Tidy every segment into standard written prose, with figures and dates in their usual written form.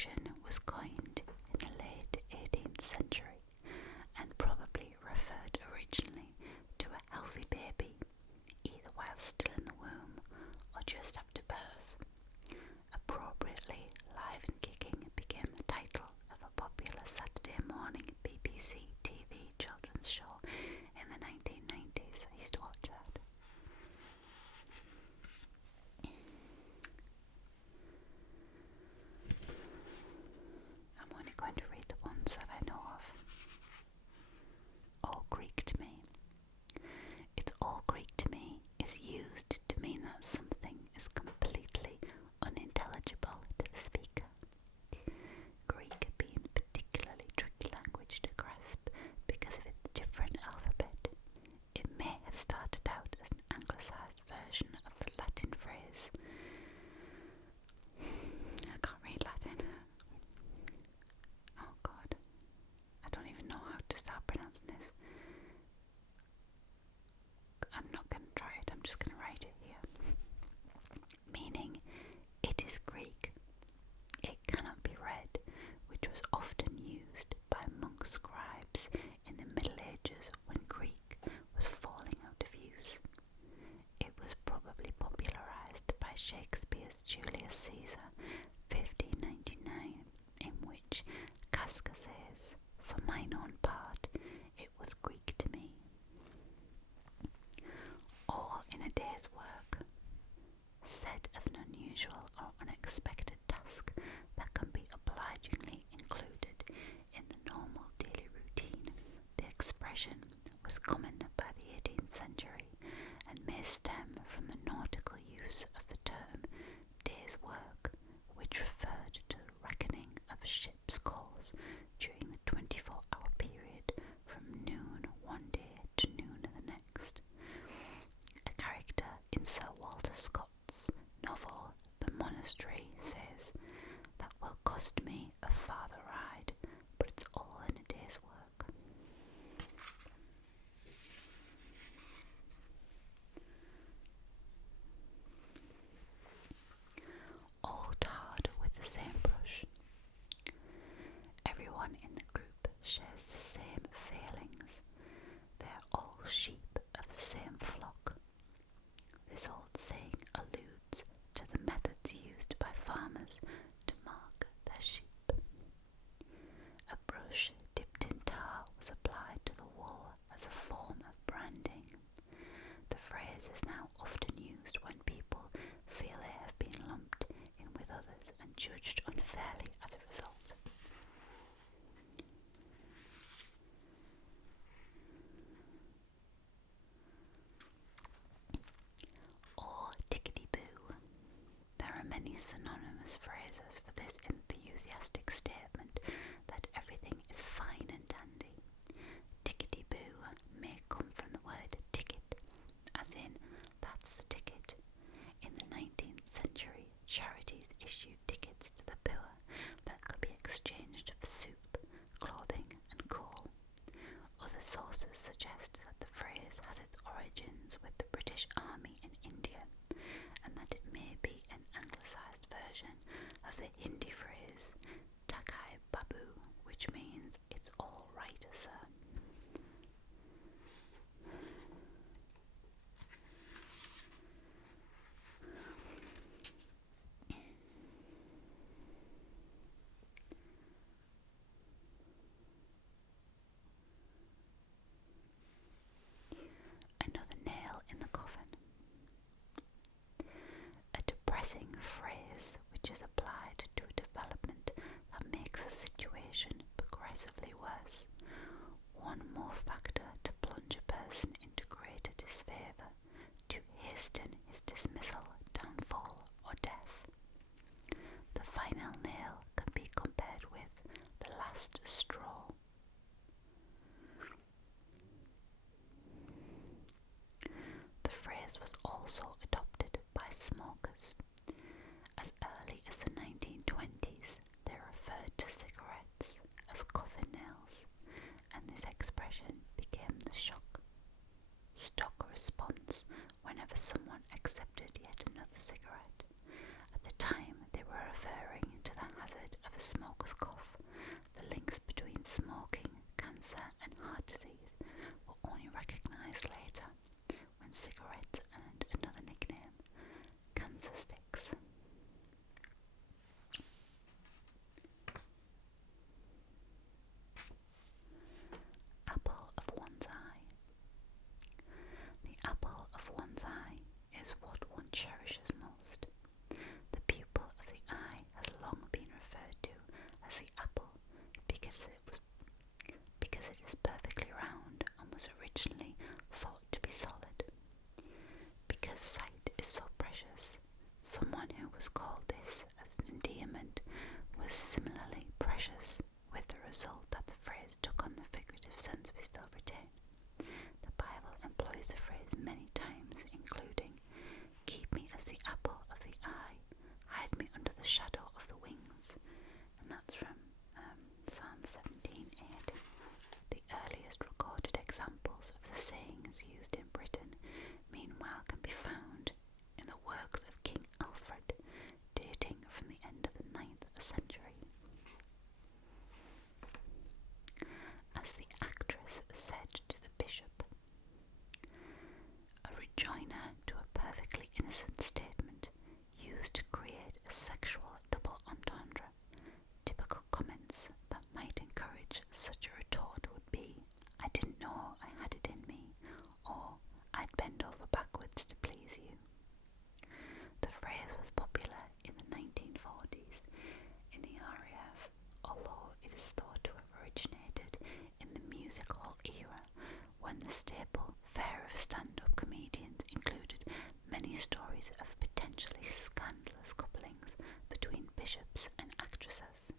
expression was coined in the late 18th century and probably referred originally to a healthy baby, either while still in the womb or just after birth. Appropriately, Live and Kicking became the title of a popular Saturday morning BBC TV children's show in the 1990s. I used to watch that. I'm only going to read the ones that I know of. All Greek to me. It's all Greek to me is used to mean that something is completely unintelligible to the speaker. Greek being particularly tricky language to grasp because of its different alphabet. It may have started out as an anglicised version of the Latin phrase. I can't read Latin. Oh God. I don't even know how to start pronouncing this. I'm not going to try it, I'm just going to write it here. Meaning, it is Greek. It cannot be read, which was often used by monk scribes in the Middle Ages when Greek was falling out of use. It was probably popularised by Shakespeare's Julius Caesar, 1599, in which Casca says, "For mine own part, it was Greek to me." All in a day's work, said of an unusual or unexpected task that can be obligingly included in the normal daily routine. The expression was common by the 18th century and may stem from the nautical use of the term day's work, which referred to the reckoning of a ship's course during the 24-hour period from noon one day to noon the next. A character in Sir Walter Scott's novel The Monastery says, "That will cost me a farther ride, but it's all in a day's work." All tarred with the same brush. Everyone in the group shares the same failings. They're all sheep of the same flock. This old saying alludes to the methods used by farmers to mark their sheep. A brush dipped in tar was applied to the wool as a form of branding. The phrase is now often used when people feel they have been lumped in with others and judged unfairly as a result. Or tickety-boo. There are many synonymous phrases for this enthusiastic statement that everything is fine and dandy. Tickety-boo may come from the word ticket, as in, that's the ticket. In the 19th century, charities issued tickets to the poor that could be exchanged for soup, clothing and coal. Other sources suggest that the phrase has its origins with the British Army in India, and that it may be an anglicised version of the Hindi phrase Takai Babu, which means it's all right, sir. Another nail in the coffin. A depressing phrase which is applied to a development that makes a situation progressively worse. One more factor to plunge a person into greater disfavour, to hasten his dismissal, downfall or death. The final nail can be compared with the last straw. The phrase was also adopted by smokers as early statement used to create a sexual double entendre. Typical comments that might encourage such a retort would be, "I didn't know I had it in me," or "I'd bend over backwards to please you." The phrase was popular in the 1940s in the RAF, although it is thought to have originated in the music hall era when the staple fare of stand-up comedians included many stories of potentially scandalous couplings between bishops and actresses.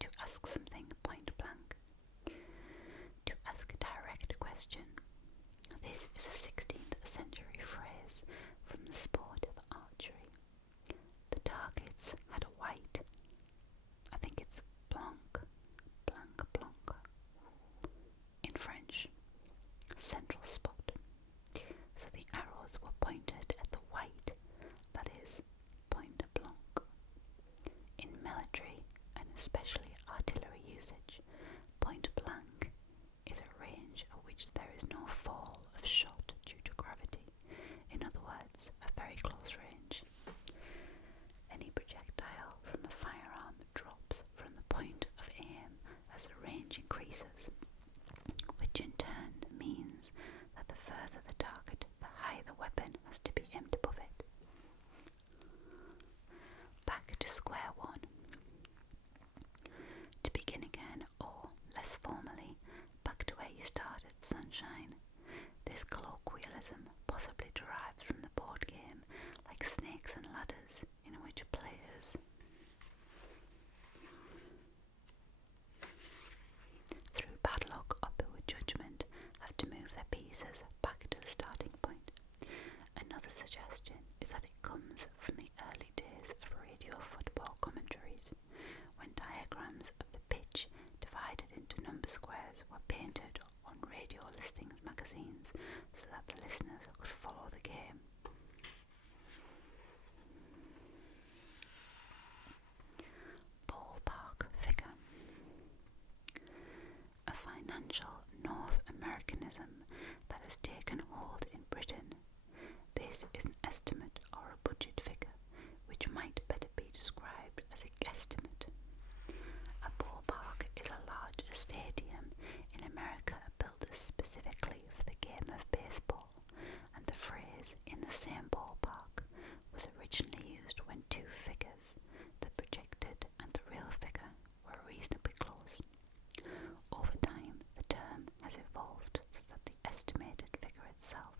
To ask something point blank. To ask a direct question. This is a 16th century phrase from the sport of archery. The targets had a white, I think it's blanc, in French, central spot. So the arrows were pointed at the white, that is, point blanc. In military and especially artillery usage, point blank is a range at which there is no fall of shot due to gravity. In other words, a very close range. Any projectile from a firearm drops from the point of aim as the range increases, which in turn means that the further the target, the higher the weapon has to be aimed above it. Back to square one. To begin again, or, less formally, back to where you started, sunshine. This colloquialism possibly derives from the board game like Snakes and Ladders, in which players through bad luck or poor judgment have to move their pieces back to the starting point. Another suggestion is that it comes from the early days of radio football commentaries, when diagrams of the pitch divided into number squares were painted on radio listings magazines so that the listeners could follow the game. Ballpark figure. A financial North Americanism that has taken hold in Britain. This is an estimate or a budget figure, which might better be described as a guesstimate. A ballpark is a large stadium in America built specifically for the game of baseball, and the phrase "in the same ballpark" was originally used when two figures, the projected and the real figure, were reasonably close. Over time, the term has evolved so that the estimated figure itself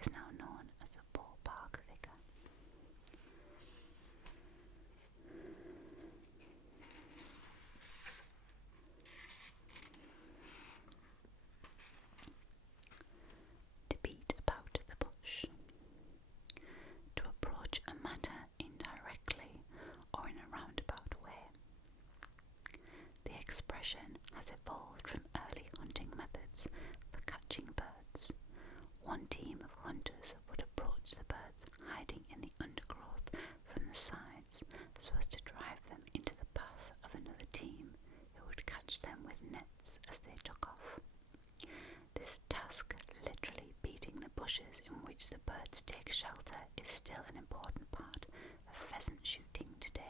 is now known as a ballpark figure. To beat about the bush. To approach a matter indirectly or in a roundabout way. The expression has evolved from early hunting methods for catching birds. One team of hunters would approach the birds hiding in the undergrowth from the sides so as to drive them into the path of another team who would catch them with nets as they took off. This task, literally beating the bushes in which the birds take shelter, is still an important part of pheasant shooting today.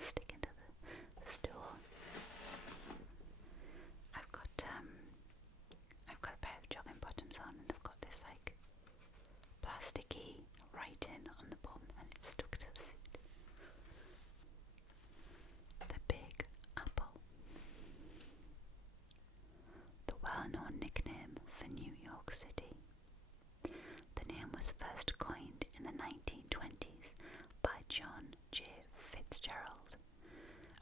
Sticking to the stool. I've got a pair of jogging bottoms on, and they've got this like plasticky writing on the bum, and it's stuck to the seat. The Big Apple. The well-known nickname for New York City. The name was first coined in the 1920s by John J. Fitzgerald,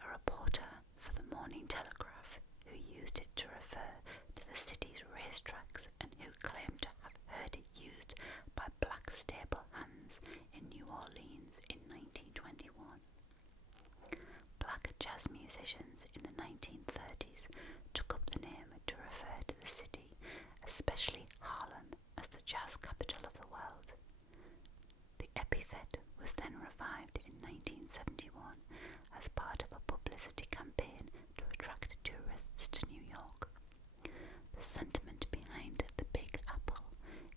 a reporter for the Morning Telegraph, who used it to refer to the city's racetracks and who claimed to have heard it used by black stable hands in New Orleans in 1921. Black jazz music musicians in the 1930s took up the name to refer to the city, especially Harlem, as the jazz capital of the world. The epithet was then revived in 1971 as part of a publicity campaign to attract tourists to New York. The sentiment behind the Big Apple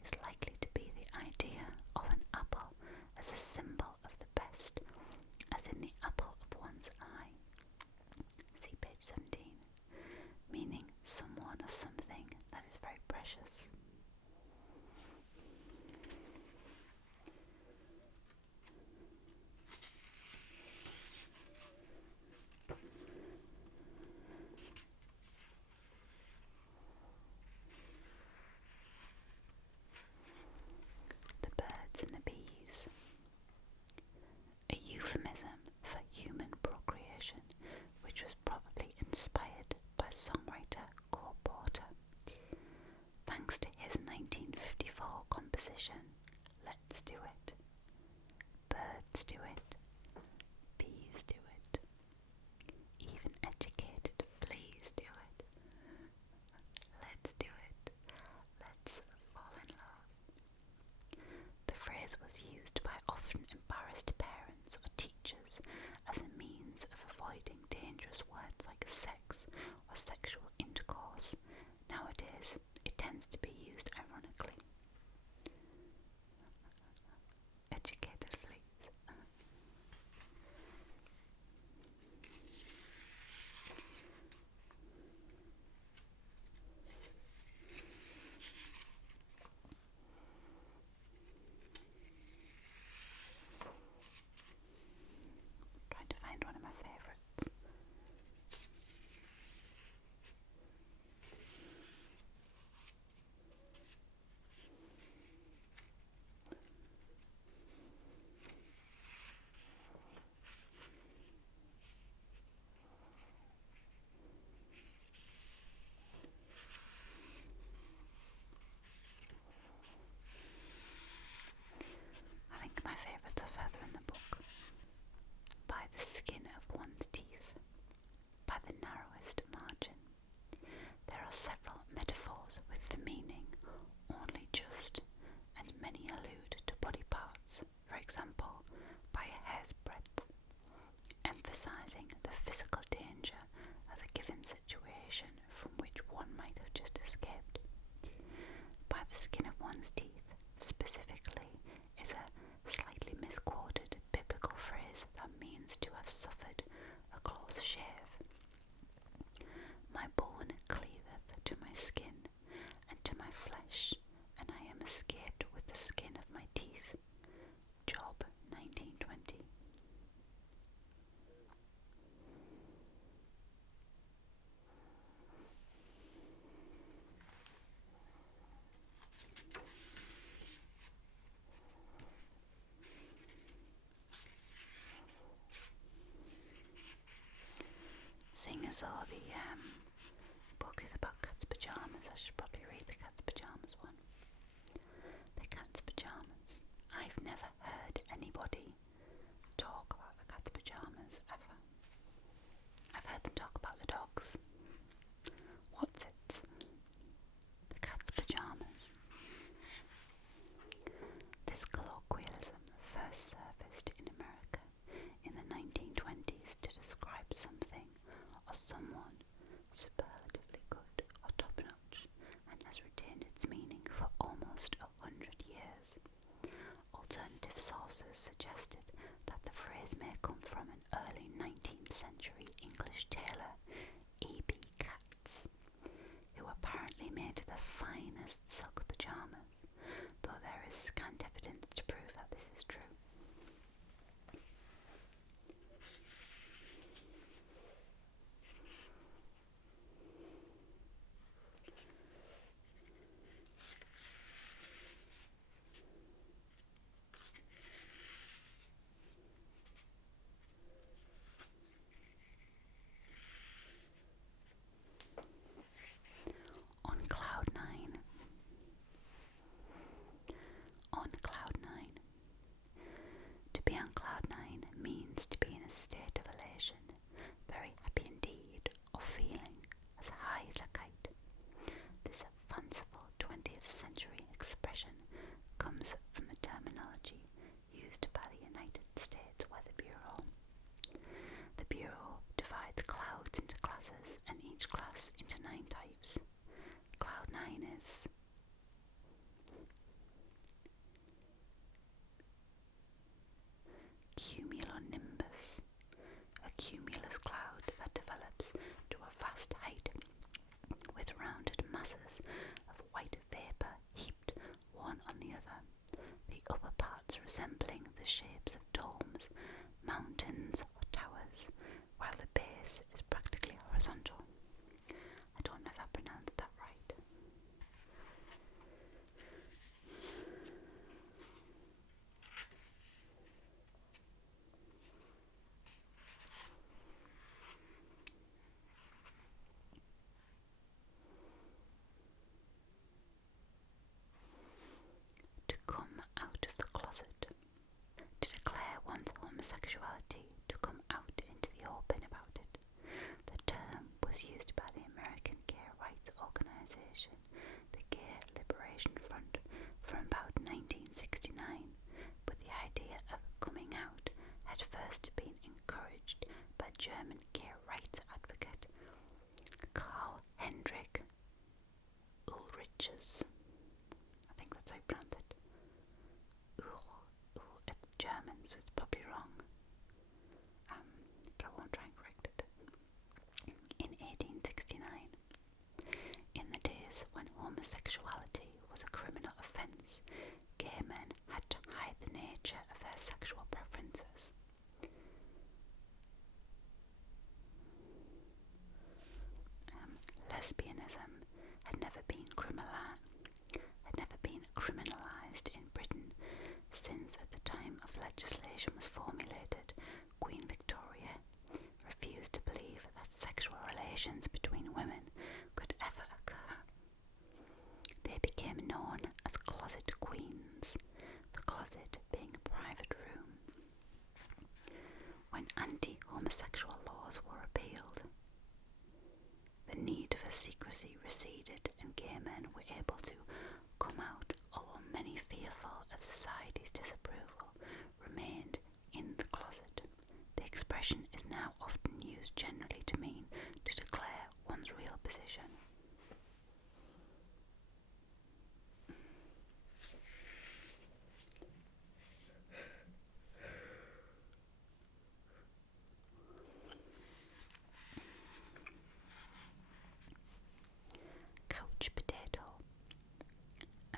is likely to be the idea of an apple as a symbol of the best, as in the apple of one's eye. See page 17, meaning someone or something that is very precious. The birds and the bees. A euphemism for human procreation, which was probably inspired by songwriter Cole Porter. Thanks to his 1954 composition, Let's Do It. Birds do it, bees do it, even educated fleas do it. Let's do it, let's fall in love. The phrase was used by often embarrassed parents or teachers as a means of avoiding dangerous words like sex or sexual intercourse. Nowadays, it tends to be used ironically. Educated fleas. Trying to find one of my favourites. I think my favourites are further in the book. By the skin of one's teeth, by the narrowest margin. There are several metaphors with the meaning only just, and many allude to body parts, for example, by a hair's breadth, emphasizing the physical danger of a given situation from which one might have just escaped. By the skin of one's teeth, specifically, is a slightly misquoted biblical phrase that means to have suffered a close shave. My bone cleaveth to my skin, and to my flesh, and I am escaped with the skin of my teeth. Job 19:20. Seeing as though the book is about Cats Pyjamas, I should probably read the Cats Pyjamas one. The Cats Pyjamas. I've never heard anybody talk about the Cats Pyjamas ever. I've heard them talk about the dogs. What's it? The Cats Pyjamas. This colloquialism first surfaced in America in the 1920s to describe something or someone superlatively good or top-notch, and has retained its meaning for almost 100 years. Alternative sources suggested that the phrase may come from an early 19th century English tailor, A.B. Cats, who apparently made the finest silk pyjamas, though there is scant evidence to prove that this is true. homosexuality to come out into the open about it. The term was used by the American gay rights organization, the Gay Liberation Front, from about 1969, but the idea of coming out had first been encouraged by German gay rights advocate Karl Hendrik Ulrichs. I think that's how you pronounce it. It's German, so it's probably wrong. But I won't try and correct it. In 1869, in the days when homosexuality was a criminal offence, gay men had to hide the nature of their sexual preferences. Lesbianism had never been criminalised in Britain since, at the time of legislation was formulated, Queen Victoria refused to believe that sexual relations between women could ever occur. They became known as closet queens, the closet being a private room. When anti-homosexual laws were repealed, the need for secrecy receded and gay men were able to come out, although many fearful of society's disapproval remained in the closet. The expression is now often used generally to mean to declare one's real position. Couch potato.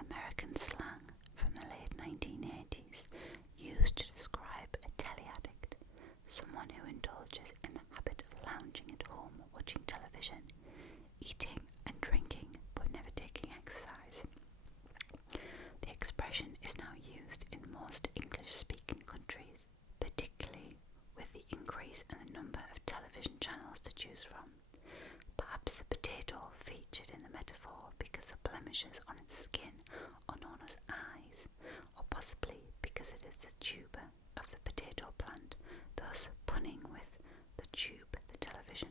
American slang from the late 1980s used to describe a telly addict, someone who indulges in the habit of lounging at home watching television, eating and drinking but never taking exercise. The expression is now used in most English-speaking countries, particularly with the increase in the number of television channels to choose from. Perhaps the potato featured in the metaphor because the blemishes on its skin are known as eyes, or possibly because it is the tuber of the potato plant, thus punning with the tube, the television.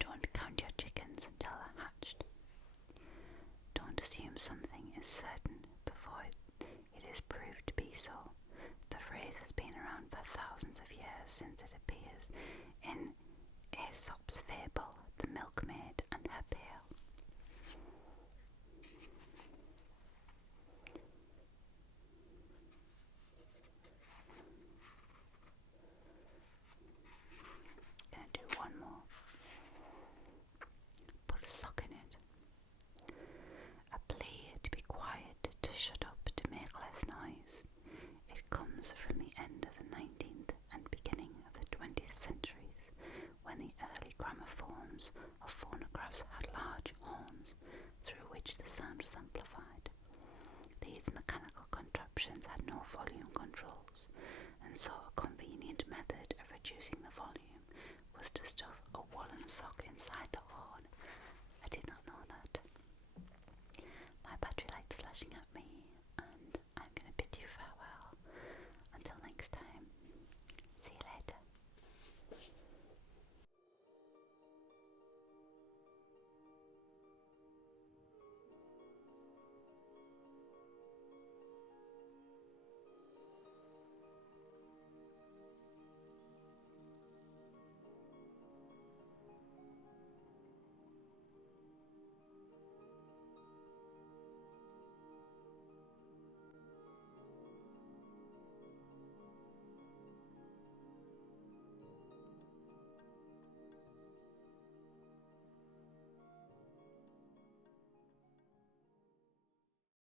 Don't count your chickens until they're hatched. Don't assume something is certain before it is proved to be so. The phrase has been around for thousands of years, since it appears in Aesop's fable, The Milkmaid and Her Pail. Gonna do one more. Put a sock in it. A plea to be quiet, to shut up, to make less noise. It comes from the end of the 19th and beginning of the 20th centuries, when the early gramophones or phonographs had large horns through which the sound was amplified. These mechanical contraptions had no volume controls, and so a convenient method of reducing the volume was to stuff a woolen sock inside the horn. I did not know that. My battery light's flashing out